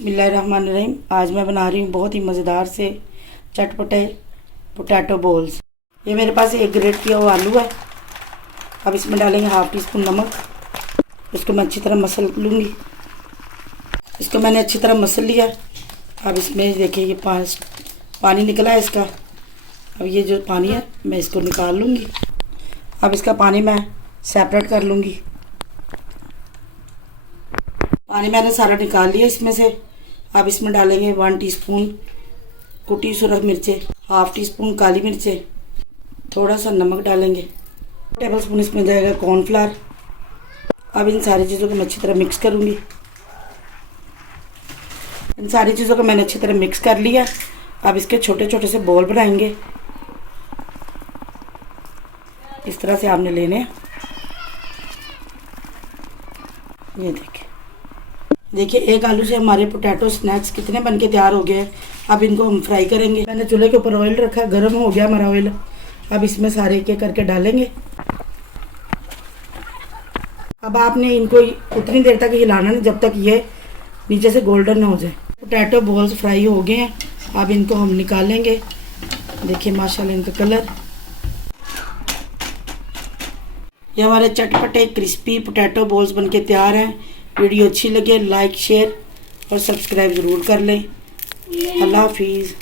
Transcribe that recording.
बिस्मिल्लाहिर्रहमानिर्रहीम। आज मैं बना रही हूँ बहुत ही मज़ेदार से चटपटे पोटैटो बॉल्स। ये मेरे पास एक ग्रेट किया हुआ आलू है। अब इसमें डालेंगे हाफ़ टी स्पून नमक। इसको मैं अच्छी तरह मसल लूँगी। इसको मैंने अच्छी तरह मसल लिया। अब इसमें देखिए ये पानी निकला है इसका। अब ये जो पानी है मैं इसको निकाल लूँगी। अब इसका पानी मैं सेपरेट कर लूँगी। पानी मैंने सारा निकाल लिया इसमें से। अब इसमें डालेंगे 1 टीस्पून कुटी सुरख मिर्चें, हाफ़ टी स्पून काली मिर्चें, थोड़ा सा नमक डालेंगे, टेबल स्पून इसमें जाएगा कॉर्नफ्लावर। अब इन सारी चीज़ों को मैं अच्छी तरह मिक्स करूँगी। इन सारी चीज़ों को मैंने अच्छी तरह मिक्स कर लिया। अब इसके छोटे छोटे से बॉल बनाएंगे। इस तरह से आपने लेने हैं। ये देखिए एक आलू से हमारे पोटैटो स्नैक्स कितने बनके तैयार हो गए हैं। अब इनको हम फ्राई करेंगे। मैंने चूल्हे के ऊपर ऑयल रखा, गर्म हो गया हमारा ऑयल। अब इसमें सारे एक एक करके डालेंगे। अब आपने इनको उतनी देर तक हिलाना नहीं जब तक ये नीचे से गोल्डन ना हो जाए। पोटैटो बॉल्स फ्राई हो गए हैं। अब इनको हम निकालेंगे। देखिए माशाल्लाह इनका कलर। ये हमारे चटपटे क्रिस्पी पोटैटो बॉल्स बनके तैयार हैं। वीडियो अच्छी लगे लाइक शेयर और सब्सक्राइब ज़रूर कर लें। अल्लाह हाफिज़।